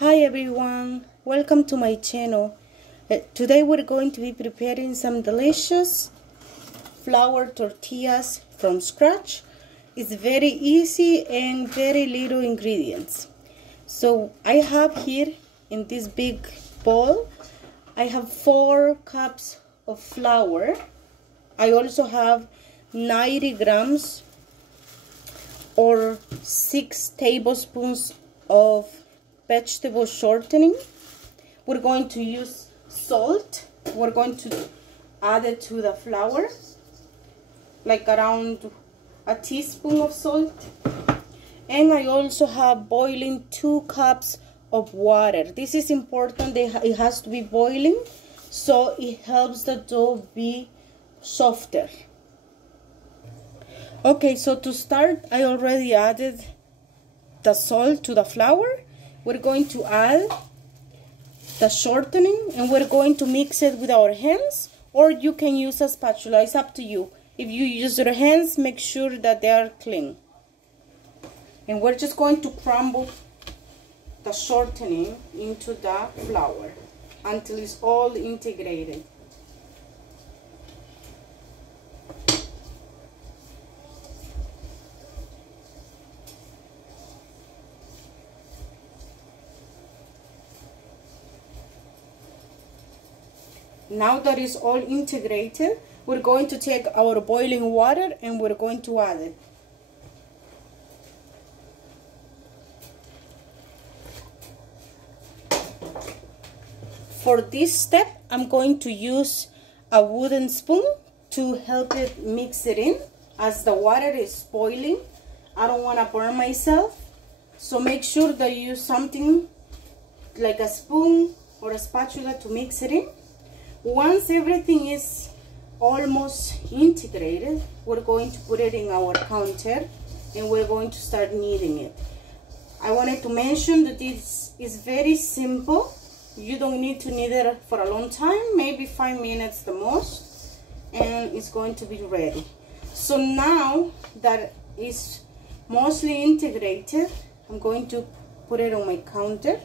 Hi everyone, welcome to my channel. Today we're going to be preparing some delicious flour tortillas from scratch. It's very easy and very little ingredients. So I have here in this big bowl, I have 4 cups of flour. I also have 90 grams or 6 tablespoons of vegetable shortening. We're going to use salt. We're going to add it to the flour, like around a teaspoon of salt. And I also have boiling 2 cups of water. This is important. It has to be boiling, so it helps the dough be softer. Okay, so to start, I already added the salt to the flour. We're going to add the shortening and we're going to mix it with our hands, or you can use a spatula. It's up to you. If you use your hands, make sure that they are clean. And we're just going to crumble the shortening into the flour until it's all integrated. Now that it's all integrated, we're going to take our boiling water and we're going to add it. For this step, I'm going to use a wooden spoon to help it mix it in. As the water is boiling, I don't want to burn myself, so make sure that you use something like a spoon or a spatula to mix it in. Once everything is almost integrated, we're going to put it in our counter and we're going to start kneading it. I wanted to mention that this is very simple. You don't need to knead it for a long time, maybe 5 minutes the most, and it's going to be ready. So now that it's mostly integrated, I'm going to put it on my counter.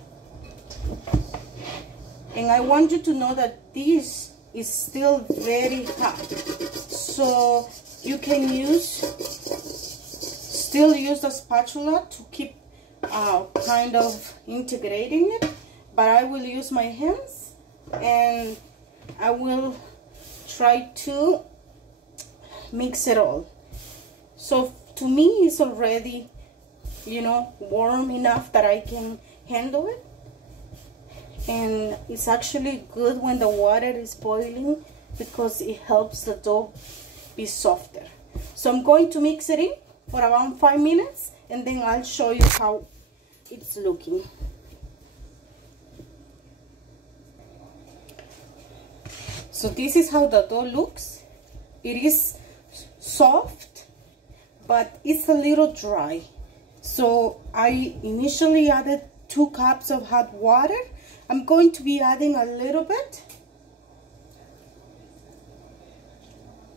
And I want you to know that this is still very hot, so you can still use the spatula to keep kind of integrating it, but I will use my hands and I will try to mix it all. So to me it's already, warm enough that I can handle it. And it's actually good when the water is boiling because it helps the dough be softer. So I'm going to mix it in for around 5 minutes and then I'll show you how it's looking. So this is how the dough looks. It is soft, but it's a little dry. So I initially added 2 cups of hot water. I'm going to be adding a little bit.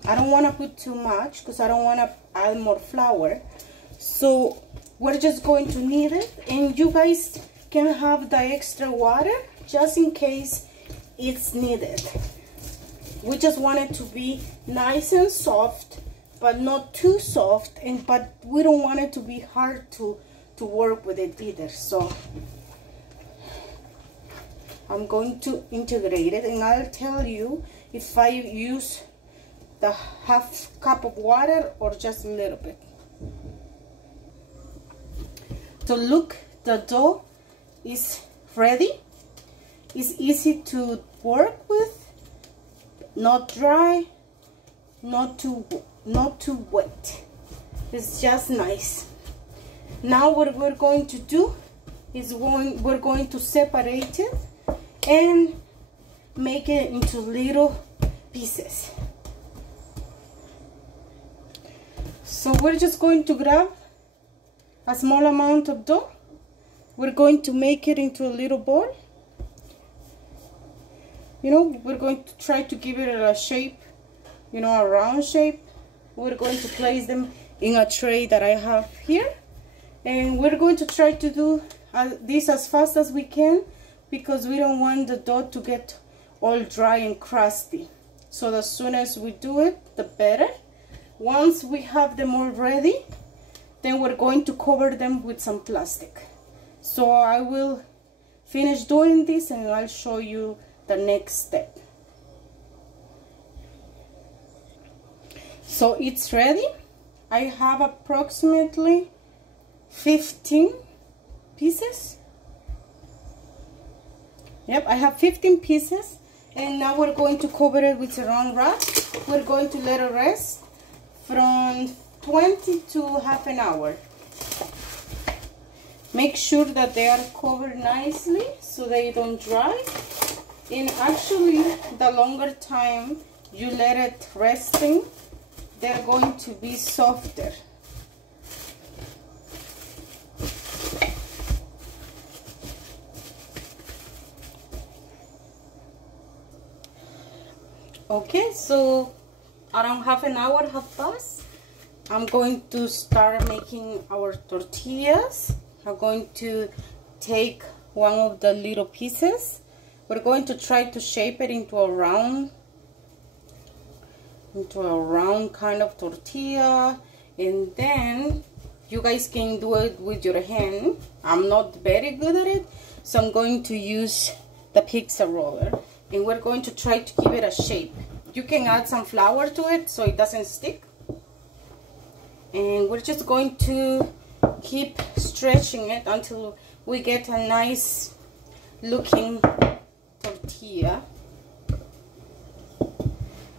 I don't want to put too much because I don't want to add more flour. So we're just going to knead it, and you guys can have the extra water just in case it's needed. We just want it to be nice and soft, but not too soft, but we don't want it to be hard to work with it either. So I'm going to integrate it, and I'll tell you if I use the half cup of water or just a little bit. So look, the dough is ready. It's easy to work with, not dry, not too wet. It's just nice. Now what we're going to do is we're going to separate it and make it into little pieces. So we're just going to grab a small amount of dough. We're going to make it into a little ball. We're going to try to give it a shape, a round shape. We're going to place them in a tray that I have here, and we're going to try to do this as fast as we can, because we don't want the dough to get all dry and crusty. So as soon as we do it, the better. Once we have them all ready, then we're going to cover them with some plastic. So I will finish doing this and I'll show you the next step. So it's ready. I have approximately 15 pieces. Yep, I have 15 pieces, and now we're going to cover it with Saran wrap. We're going to let it rest from 20 to half an hour. Make sure that they are covered nicely so they don't dry. And actually, the longer time you let it resting, they're going to be softer. Okay, so around half an hour have passed. I'm going to start making our tortillas. I'm going to take one of the little pieces. We're going to try to shape it into a round kind of tortilla, and then you guys can do it with your hand. I'm not very good at it, so I'm going to use the pizza roller, and we're going to try to give it a shape. You can add some flour to it so it doesn't stick, and we're just going to keep stretching it until we get a nice looking tortilla.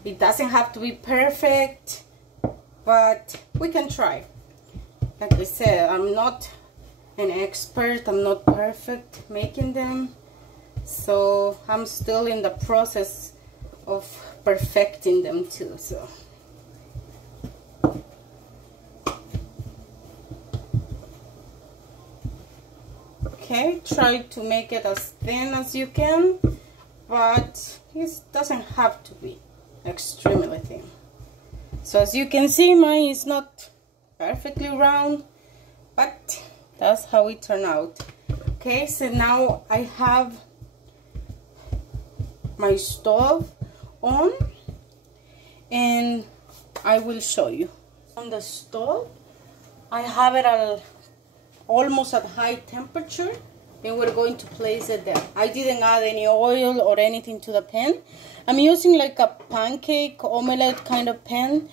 It doesn't have to be perfect, but we can try. Like I said, I'm not an expert, I'm not perfect making them, so I'm still in the process of perfecting them too. So okay, try to make it as thin as you can, but it doesn't have to be extremely thin. So as you can see, mine is not perfectly round, but that's how it turned out. Okay, so now I have my stove on, and I will show you. On the stove, I have it at almost at high temperature, and we're going to place it there. I didn't add any oil or anything to the pan. I'm using like a pancake omelette kind of pan.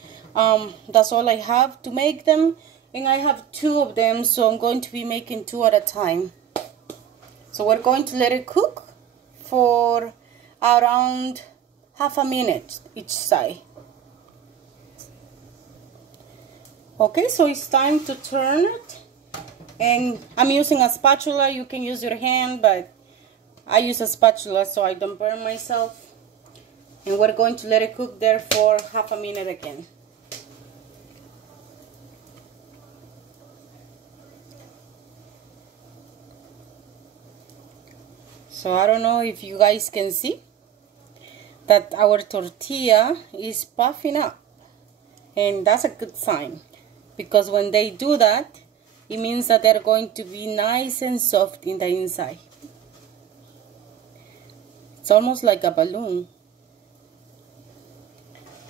That's all I have to make them, and I have 2 of them, so I'm going to be making 2 at a time. So we're going to let it cook for around half a minute each side. Okay, so it's time to turn it, and I'm using a spatula. You can use your hand, but I use a spatula so I don't burn myself. And we're going to let it cook there for half a minute again. So I don't know if you guys can see that our tortilla is puffing up, and that's a good sign, because when they do that, it means that they're going to be nice and soft in the inside. It's almost like a balloon.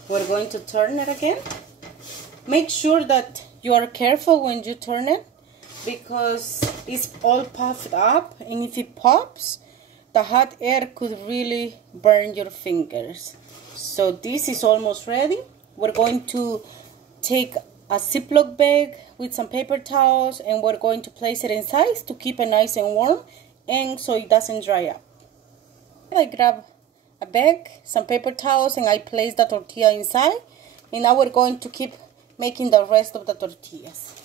We're going to turn it again. Make sure that you are careful when you turn it, because it's all puffed up, and if it pops, the hot air could really burn your fingers. So this is almost ready. We're going to take a Ziploc bag with some paper towels, and we're going to place it inside to keep it nice and warm, and so it doesn't dry up. I grab a bag, some paper towels, and I place the tortilla inside, and now we're going to keep making the rest of the tortillas.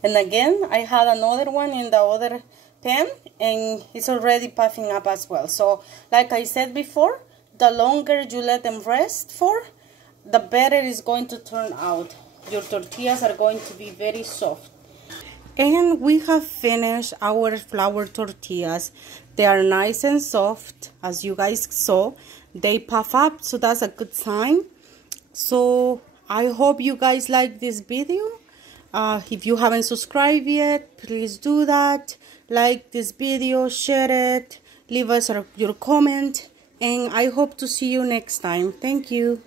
And again, I had another one in the other pan, and it's already puffing up as well. So like I said before, the longer you let them rest for, the better it's going to turn out. Your tortillas are going to be very soft. And we have finished our flour tortillas. They are nice and soft, as you guys saw. They puff up, so that's a good sign. So I hope you guys like this video. If you haven't subscribed yet, please do that. Like this video, share it, leave us your comment, and I hope to see you next time. Thank you.